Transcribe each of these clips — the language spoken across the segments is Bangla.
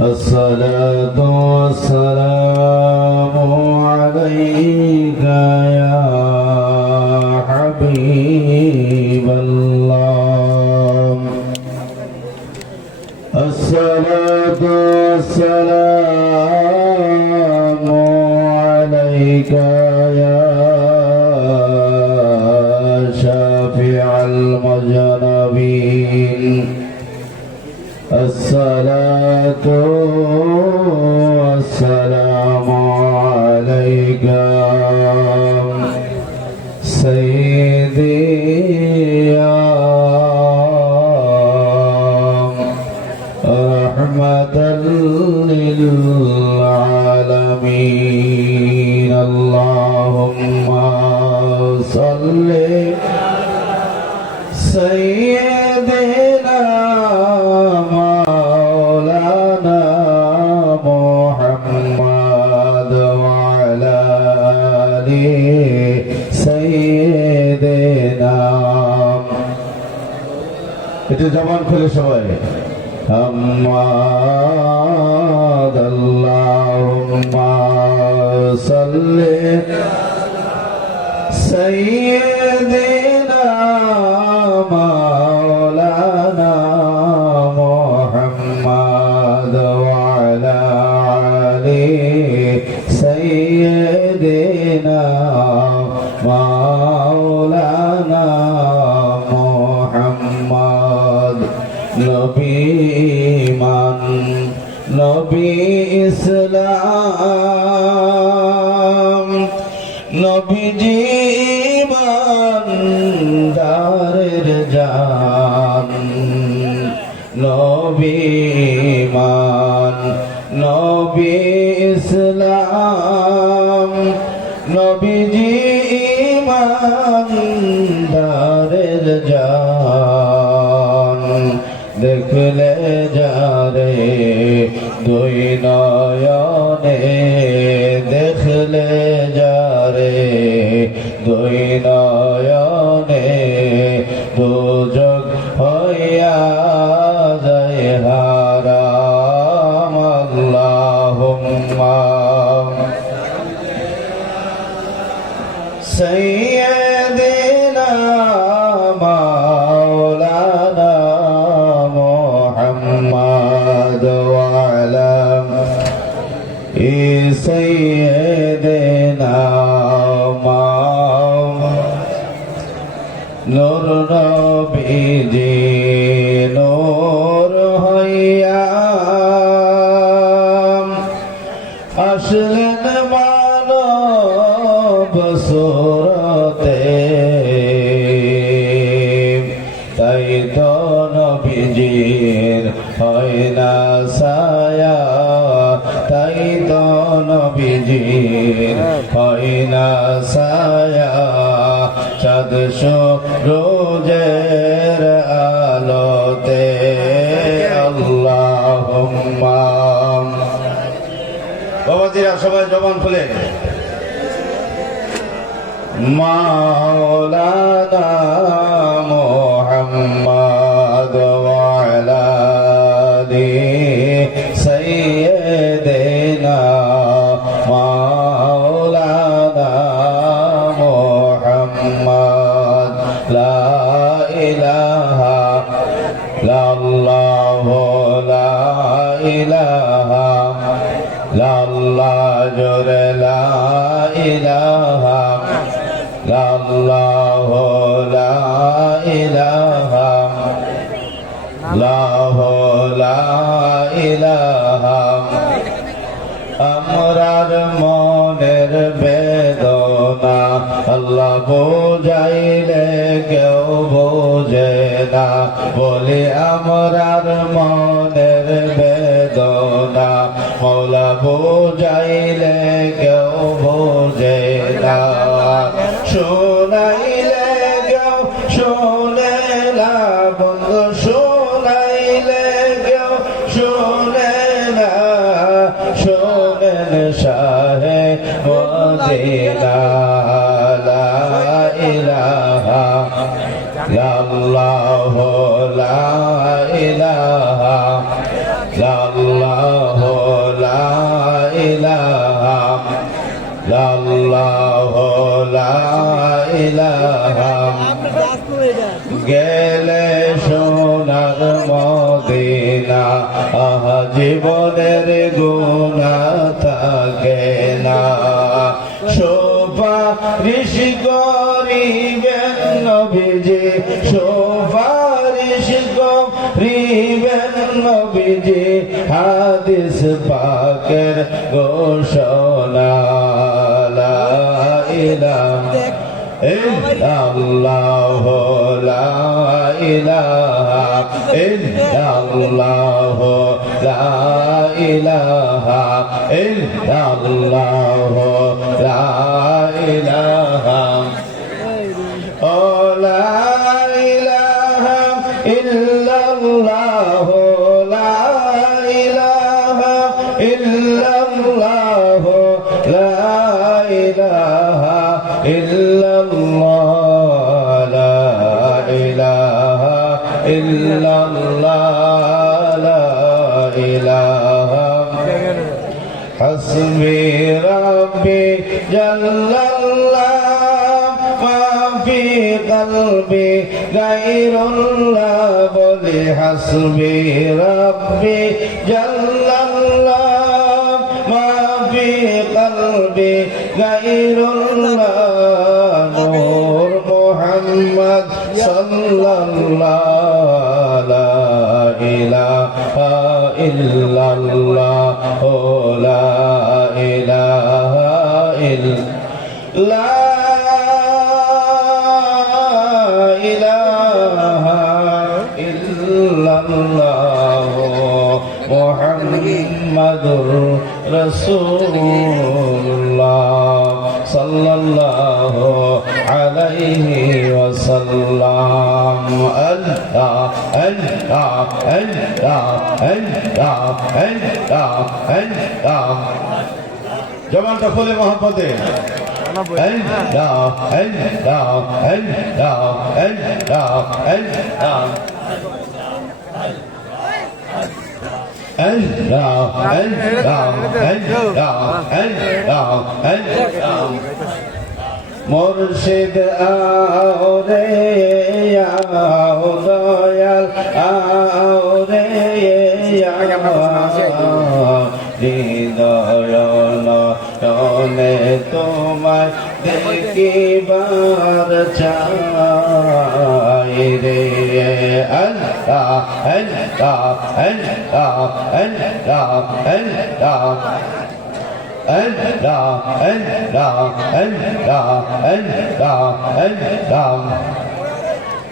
الصلاة والسلام عليك يا حبيب الله. الصلاة والسلام عليك يا شافع المذنبين. الصلاة والسلام عليك سيدي يا رحمة للعالمين. اللهم صل سيدنا مولانا محمد وعلى آل سيدنا. এটা জবান খুলে সবাই محمد. اللهم صل سيدنا مولانا محمد وعلى آل سيدنا مولانا محمد. নবী মান নবী ইসলাম নবীজি ইমানদারের জান. নবী মান নবী ইসলাম নবীজি ইমানদারের জান. দেখলে যারে দুই নয়নে দেখলে যারে দুই নয়নে দুজক হইয়া যায় হারাম. আল্লাহুম্মা সাইয়্যিদিনা মাওলানা মুহাম্মদ ওয়া আলা সাইয়্যিদিনা নূর নবীজি নূর হইয়া আসলেন মানব সুরতে. তাই তো নবীজির হয় না ছায়া তাই তো নবীজির হয় না ছায়া চাঁদ সূরজের আলোতে. আল্লাহুম্মা বাবাজিরা সবাই জবান খুলে মাওলানা মুহাম্মদ ওয়া আলা আলি সাইয়্যিদিনা মাওলানা মুহাম্মদ. লা ইলাহা ইল্লাল্লাহ লা ইলাহা ইল্লাল্লাহ জোরে লা ইলাহা ইল্লাল্লাহ লা ইলাহা ইল্লাল্লাহ লা ইলাহা. আমরার মনের বেদনা আল্লাহ বোঝাইলে কেউ বোঝে না. বলি আমরার মনের বেদনা মৌলা বোঝাইলে কেউ বোঝে না. শোনাইলে কেউ শোনে না বন্ধু শোনাইলে কেউ শোনে না. শোনেন শাহে মদিনা লা ইলাহা ইল্লাল্লাহ লা ইলাহা ইল্লাল্লাহ লা ইলাহা ইল্লাল্লাহ লা ইলাহা গেলে সোনার মদিনা জীবনের গুণা থাকে না সুপারিশ করিবেন নবীজি সুপারিশ করিবেন নবীজি হাদিস পাকের ঘোষণা লা ইলাহা ইল্লাল্লাহ লা ইলাহা ইল্লাল্লাহ লা ইলাহা ইল্লাল্লাহ লা ইলাহা ও লা ইলাহা ইল্লাল্লাহ লা ইলাহা ইল্লাল্লাহ লা ইলাহা ইল্লাল্লাহ লা ইলাহা ইল্লাল্লাহ লা ইলাহা হাসবি রাব্বি জাল্লাল্লাহ মা ফি কলবি গায়রুল্লাহ বলি হাসবি রাব্বি জাল্লাল্লাহ মা ফি কলবি গায়রুল্লাহ নূর মুহাম্মদ সাল্লাল্লাহু লা ইলাহা ইল্লাল্লাহ ও লা ইলাহা ইল্লা ইলাহা ইল্লাল্লাহ মুহাম্মাদুর রাসূলুল্লাহ সাল্লাল্লাহু আলাইহি ওয়াসাল্লাম আল্লাহ আল্লাহ আল্লাহ আল্লাহ আল্লাহ আল্লাহ জবানটা খুলে মহব্বতে আল্লাহ আল্লাহ আল্লাহ আল্লাহ আল্লাহ Allah, Allah, Allah, Allah, Allah. মুর্শিদ আওরে আও দয়াল আওরে হৃদয় নয়নে তোমায় দেখিবার চাই রে আল্লাহ আল্লাহ আল্লাহ আল্লাহ আল্লাহ Allah, Allah, Allah, Allah, Allah.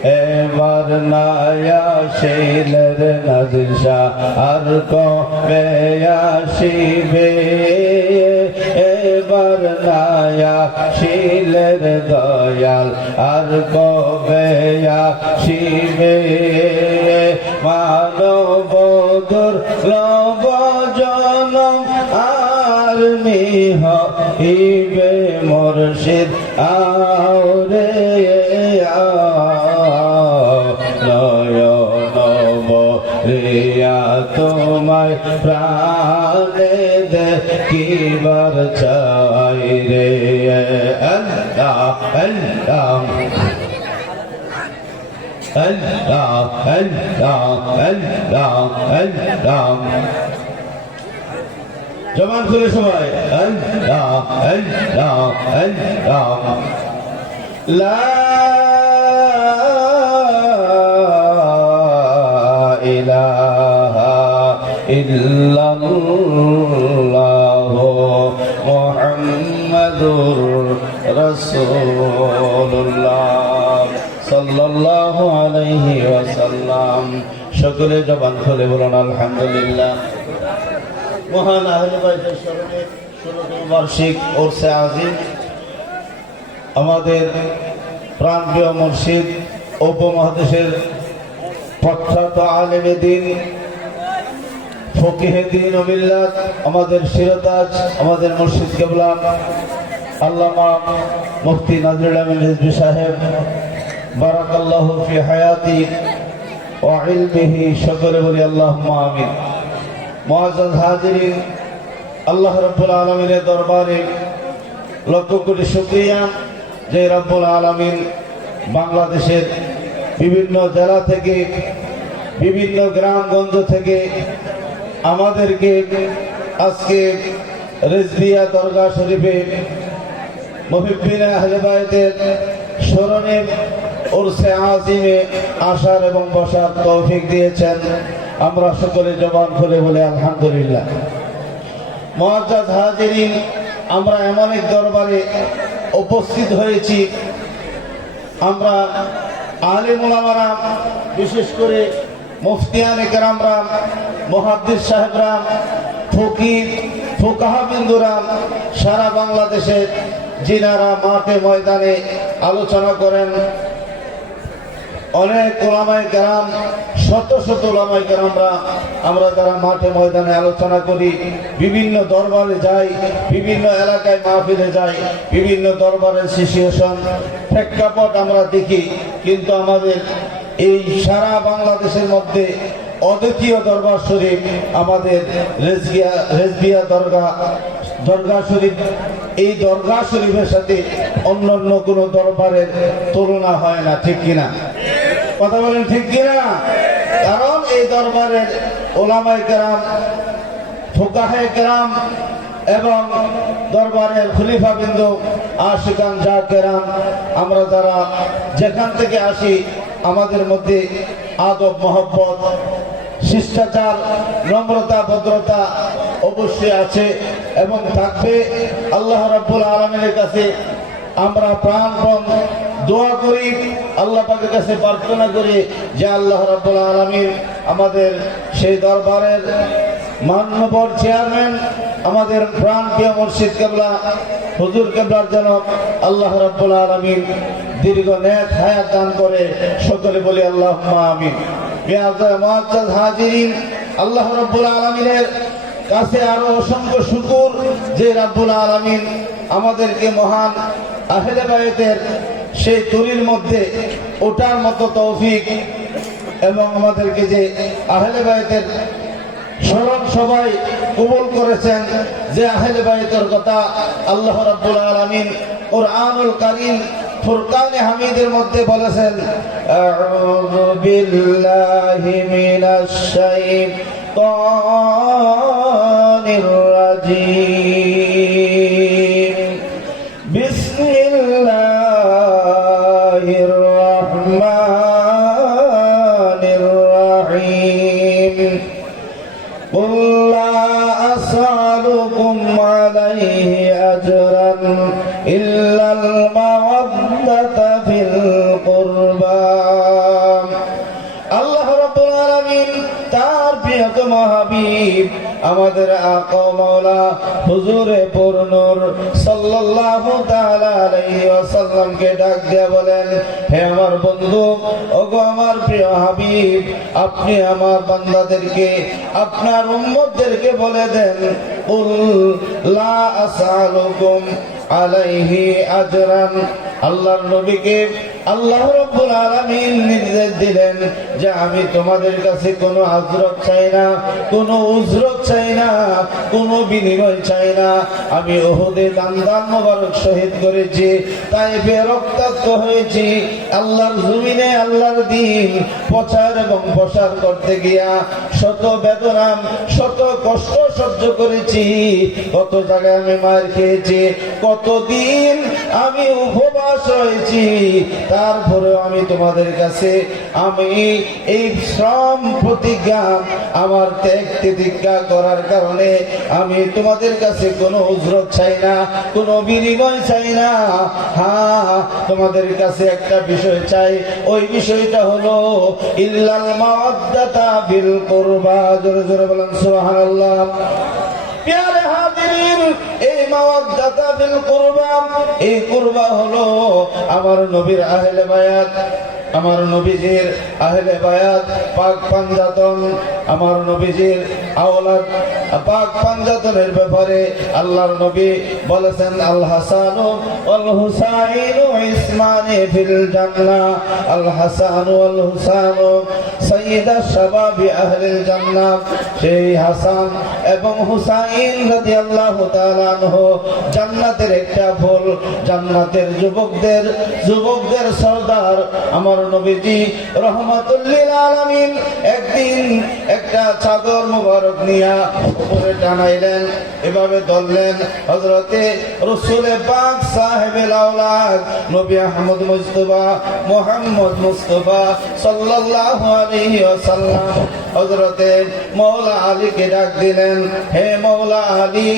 এবার নায়া শিলের নজশা আর কবে আসিবে এবার নায়া শিলের দয়াল আর কবে আসিবে মানব দুর্লভ জনম আর নিহ ইবে মুর্শিদ আওরে রিয়া তোমায় প্রাণে দেখিবার চাই রে আল্লাহ আল্লাহ আল্লাহ আল্লাহ আল্লাহ আল্লাহ জবান খুলে সবাই আল্লাহ আল্লাহ আল্লাহ লা ইলাহা ইল্লাল্লাহ মুহাম্মাদুর রাসূলুল্লাহ সাল্লাল্লাহু আলাইহি ওয়াসাল্লাম সকলে জবান খুলে বলুন আলহামদুলিল্লাহ মহান আহলে বাইতের স্মরণে ১৬তম বার্ষিক ওরসে আজিম আমাদের প্রাণপ্রিয় মুর্শিদ উপমহাদেশের প্রখ্যাত আলেমে দ্বীন ফকিহে দ্বীন ও মিল্লাত আমাদের শিরতাজ আমাদের মুর্শিদ কেবলা আল্লামা মুফতি নাজরুল আমিন রিজভী সাহেব বারাকাল্লাহু ফি হায়াতি وعلمه সকলে বলি আল্লাহুম্মা আমিন। মুআজ্জাজ হাজিরিন, আল্লাহ রাব্বুল আলামিনের দরবারে লক্ষ কোটি শুকরিয়া যে রাব্বুল আলামিন বাংলাদেশের বিভিন্ন জেলা থেকে, বিভিন্ন গ্রামগঞ্জ থেকে আমাদেরকে আজকে রিজভিয়া দরগা শরীফে মুহিব্বিনে আহলে বাইতের স্মরণে উরসে আজিমে আসার এবং বসার তৌফিক দিয়েছেন। আমরা সকলে জবান খুলে বলে আলহামদুলিল্লাহ। মুআজ্জাজ হাজিরিন, আমরা এমন এক দরবারে উপস্থিত হয়েছি, আমরা আলেম ওলামারা, বিশেষ করে মুফতিয়ানে কেরামরা, মুহাদ্দিস সাহেবরা, ফকির ফুকাহাবিন্দুরা, সারা বাংলাদেশের যিনারা মাঠে ময়দানে আলোচনা করেন, অনেক ওলামায়ে কেরাম, শত শত ওলামায়ে কেরামরা, আমরা যারা মাঠে ময়দানে আলোচনা করি, বিভিন্ন দরবারে যাই, বিভিন্ন এলাকায় মাহফিলে যাই, বিভিন্ন দরবারের সিচুয়েশন প্রেক্ষাপট আমরা দেখি, কিন্তু আমাদের এই সারা বাংলাদেশের মধ্যে অদ্বিতীয় দরবার শরীফ আমাদের রিজভিয়া দরগা শরীফ, এই দরগা শরীফের সাথে অন্যান্য কোনো দরবারের তুলনা হয় না, ঠিক কিনা? কথা বলেন ঠিক কিনা? কারণ এই দরবারের ওলামায়ে কেরাম, ফুকাহে কেরাম এবং দরবারের খলিফাবৃন্দ, আশিকান জাকেরান, আমরা যারা যেখান থেকে আসি, আমাদের মধ্যে আদব, মহব্বত, শিষ্টাচার, নম্রতা, ভদ্রতা অবশ্যই আছে এবং থাকবে। আল্লাহ রাব্বুল আলামিনের কাছে আমরা প্রাণপণ দোয়া করি, আল্লাহ পাকের কাছে প্রার্থনা করি যে আল্লাহ রাব্বুল আলামিন আমাদের সেই দরবারের মাননীয় চেয়ারম্যান, আমাদের প্রাণপ্রিয় মুর্শিদ কেবলা হুজুর কেবলার যেন আল্লাহ রাব্বুল আলামিন দীর্ঘ নেক হায়াত দান করে, সকলে বলি আল্লাহুম্মা আমিন। মুআজ্জাজ হাজিরিন, আল্লাহ রাব্বুল আলামিনের কাছে আরো অসংখ্য শুকর যে রাব্বুল আলামিন আমাদেরকে মহান আহলে বাইতের সেই তরির মধ্যে ওঠার মতো তৌফিক এবং আমাদেরকে যে আহলে বাইতের স্মরণ সবাই কবুল করেছেন, যে আহলে বাইতের কথা আল্লাহ রাব্বুল আলামিন কুরআনুল কারীম ফুরকানে হামিদের মধ্যে বলেছেন, আউযু বিল্লাহি মিনাশ শাইতানির রাজীম, বিসমিল্লাহির রহমানির রহিম, কুল লা আসআলুকুম আলাইহি আজরান ইল্লাল মাওয়াদ্দাতা ফিল কুরবা। আল্লাহ রাব্বুল আলামিন তার প্রিয়তম হাবিব আমাদের আকা মাওলা হুজুরে পুরনূর সাল্লাল্লাহু তাআলা আলাইহি ওয়াসাল্লামকে ডাক দিয়ে বলেন, হে আমার বন্ধু, ওগো আমার প্রিয় হাবিব, আপনি আমার বান্দাদেরকে, আপনার উম্মতদেরকে বলে দেন, কুল লা আসআলুকুম আলাইহি আজরান। আল্লাহর নবীকে আল্লাহ রাব্বুল আলামিন নির্দেশ দিলেন যে আমি তোমাদের কাছে কোনো আজরত চাই না, কোনো উজরত চাই না, কোনো বিনিময় চাই না। আমি উহুদে দান মোবারক শহীদ করেছি, তাইফে রক্তাক্ত হয়েছি, আল্লাহর জমিনে আল্লাহর দ্বীন প্রচার এবং প্রসার করতে গিয়া শত বেদনা, শত কষ্ট সহ্য করেছি, কত জায়গায় আমি মার খেয়েছি, কতদিন আমি উপবাস রয়েছি, তারপরেও আমি তোমাদের কাছে আমি এই শ্রম প্রতিজ্ঞা, আমার ত্যাগ প্রতিজ্ঞা করার কারণে আমি তোমাদের কাছে কোনো উজরত চাই না, কোনো বিনিময় চাই না। হ্যাঁ, তোমাদের কাছে একটা বিষয় চাই, ওই বিষয়টা হলো ইল্লাল মাওয়াদ্দাতা ফিল কুরবা। জোরে জোরে বলেন সুবহানাল্লাহ। প্যারে হাজিরিন, এই মাওয়াদ্দাতা ফিল কুরবা, এই কুরবা হলো আমার নবীর আহলে বায়াত, আমার নবীজির আহলে বায়াত, পাক পাঞ্জাতন, আমার নবীজির আওলাদ পাক পাঞ্জাতনের ব্যাপারে আল্লাহর নবী বলেছেন, আল হাসানু ওয়াল হুসাইনু ইসমানি ফিল জান্নাহ, আল হাসানু ওয়াল হুসাইনু সাইয়্যিদা শাবাবি আহলিল জান্নাহ সেই হাসান এবং হুসাইন রাদিয়াল্লাহু তাআলা আনহু জান্নাতের একটা ফুল, জান্নাতের যুবকদের সরদার আমার নবীজি রাহমাতুল লিল আলামিন একদিন একটা চাদর মোবারক নিয়ে উপরে টানাইলেন, এভাবে ধরলেন। হযরতে রাসূল পাক সাহেবুল আওলাদ নবী আহমদ মুস্তাফা মুহাম্মদ মুস্তাফা সাল্লাল্লাহু আলাইহি ওয়াসাল্লাম হযরতে মাওলা আলীকে ডাক দিলেন, হে মাওলা আলী।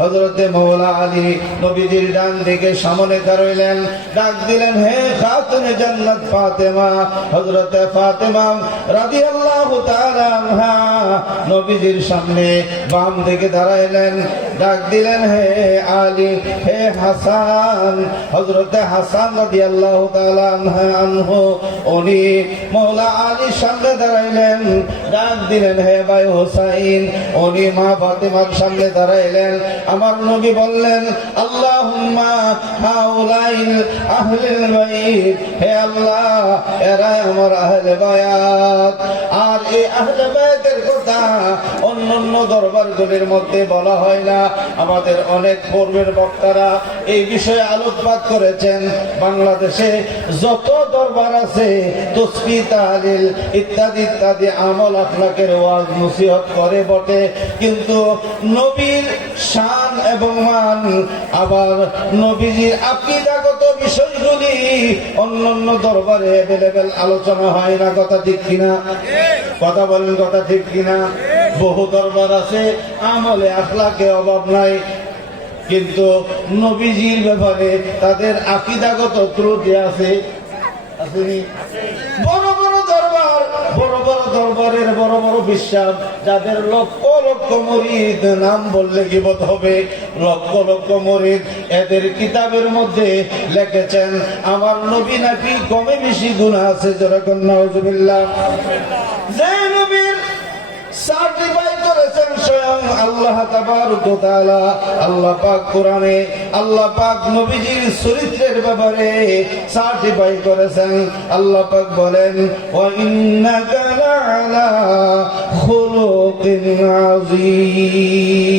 হযরতে মাওলা আলী নবীজির ডান দিকে সামনে দাঁড়াইলেন, ডাক দিলেন, হে খাতুনে জান্নাত ফাতেমা। হযরতে ফাতেমা রাদিয়াল্লাহু তাআলা আনহা নবীজির সামনে বাম দিকে দাঁড়াইলেন, ডাক দিলেন, হে আলী, হে হাসান। হযরতে হাসান রাদিয়াল্লাহু তাআলা আনহু উনি মাওলা আলীর সামনে দাঁড়াইলেন, ডাক দিলেন, হে ভাই হুসাইন। উনি মা ফাতেমার সামনে দাঁড়াইলেন। আমার নবী বললেন, আল্লাহুম্মা হাউলাইল আহলিল বাইত, হে আল্লাহ এরা আমার আহলে বায়াত। আর এই আহলে বায়াতের কথা অন্যান্য দরবারগুলির মধ্যে বলা হয় না। আমাদের অনেক পূর্বের বক্তারা এই বিষয়ে আলোকপাত করেছেন। বাংলাদেশে যত দরবার আছে তাসবিহ তাহলিল ইত্যাদি ইত্যাদি আমল আখলাকের ওয়াজ নসিহত করে বটে, কিন্তু নবীর শান এবং মান আবার নবীজির আকীদাগত বিষয়গুলি অন্যান্য দরবারে অ্যাভেলেবেল আলোচনা হয় না। কথা ঠিক কিনা? কথা বলেন, কথা ঠিক কিনা? বহু দরবার আছে আমলে আখলাকে অভাব নাই, কিন্তু নবীজির ব্যাপারে তাদের আকীদাগত ত্রুটি আছে। বড় বড় দরবার, বড় বড় দরবারের বড় বড় বিশ্বাস, যাদের লক্ষ লক্ষ মুরিদ, নাম বললে গীবত হবে, লক্ষ লক্ষ মুরিদ, এদের কিতাবের মধ্যে লিখেছেন আমার নবী নাকি কমে বেশি গুনাহ আছে। যেরকম নাউজুবিল্লাহ, যে নবীর সার্টিফাই করেছেন স্বয়ং আল্লাহ তাবারক ওয়া তাআলা। আল্লাহ পাক কোরআনে আল্লাহ পাক নবীজির চরিত্রের ব্যাপারে সার্টিফাই করেছেন। আল্লাহ পাক বলেন, ওয়া ইন্নাকা লাআলা খুলুকিন আযীম।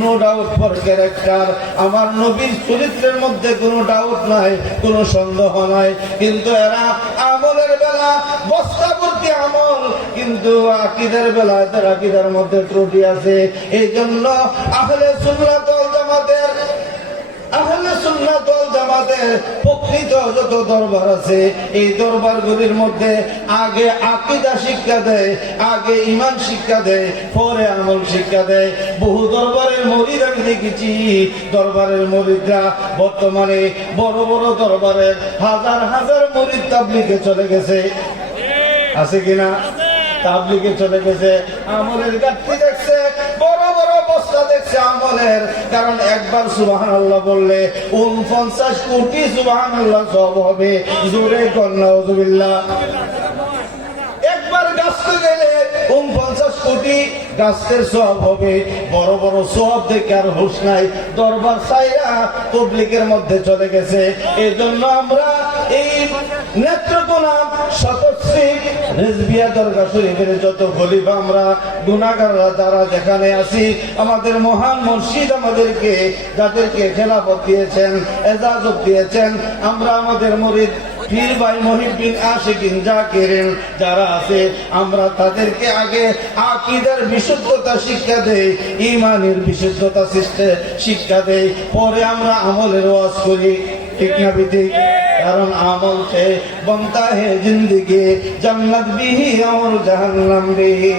নো ডাউট ফর ক্যারেক্টার, আমার নবীর চরিত্রের মধ্যে কোনো ডাউট নাই, কোনো সন্দেহ নাই। কিন্তু এরা আমলের বেলা বস্তা ভর্তি আমল, কিন্তু আকীদার বেলায় তার আকীদার মধ্যে ত্রুটি আছে। এই জন্য আহলে সুন্নাত ওয়াল জামাতের প্রকৃত যত দরবার আছে এই দরবারগুলির মধ্যে আগে আকীদা শিক্ষা দেয়, আগে ঈমান শিক্ষা দেয়, পরে আমল শিক্ষা দেয়। বহু দরবারের মুরিদ আমি দেখেছি, দরবারের মুরিদরা বর্তমানে বড় বড় দরবারের হাজার হাজার মুরিদ তাবলীগে চলে গেছে। আছে কিনা? তাবলীগে চলে গেছে, আমলের ঘাটতি দেখছে, বড় বড় বস্তা দেখছে আমলের। কারণ একবার সুবহানাল্লাহ বললে 49 কোটি সুবহানাল্লাহ সওয়াব হবে। জোরে কোন নাউজুবিল্লাহ। একবার গাছতে গেলে 49 কোটি গাছের সওয়াব হবে। বড় বড় সওয়াব দেখে আর হুঁশ নাই, দরবার ছাইরা তাবলীগের মধ্যে চলে গেছে। এই জন্য আমরা এই নেত্রকোনা শতশ্রী রিজভিয়া দরগা শরীফের যত খলিফা আমরা গুনাহগাররা যারা যেখানে আছি, আমাদের মহান মুর্শিদ আমাদেরকে যাদেরকে খেলাফত দিয়েছেন, এজাজত দিয়েছেন, আমরা আমাদের মুরিদ পীর ভাই মুহিব্বিন আশিকিন জাকিরিন যারা আছে, আমরা তাদেরকে আগে আকীদার বিশুদ্ধতা শিক্ষা দেই, ঈমানের বিশুদ্ধতা শিক্ষা দেই, পরে আমরা আমলের ওয়াজ করি। ঠিক না বিঠিক? কারণ আমল সে বনতা হে জিন্দেগি, জান্নাত বিহি और জাহান্নাম বিহি।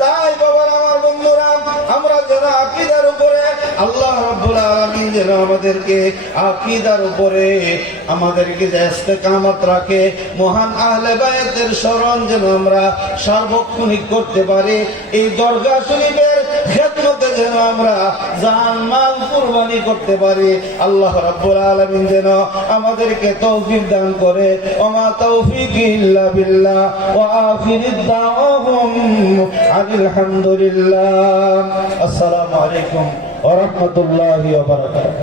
তাই বাবা আমার বন্ধুরা, আমরা যেন আকীদার উপরে আল্লাহ রাব্বুল আলামিন যেন আমাদেরকে আকীদার উপরে আমাদেরকে যে ইস্তেকামত রাখে, মহান আহলে বায়াতের স্মরণ যেন আমরা সার্বক্ষণিক করতে পারি। এই দরগা শরীফের খেদমতে যেন আমরা জান মাল কুরবানি করতে পারি। আল্লাহ রাব্বুল আলামিন যেন আমাদেরকে তৌফিক দান করে। ওমা তাওফিকি ইল্লা বিল্লাহ ওয়া আখিরুদ দাওয়াহুম আলহামদুলিল্লাহ। আসসালামু আলাইকুম ওয়া রাহমাতুল্লাহি ওয়া বারাকাতুহু।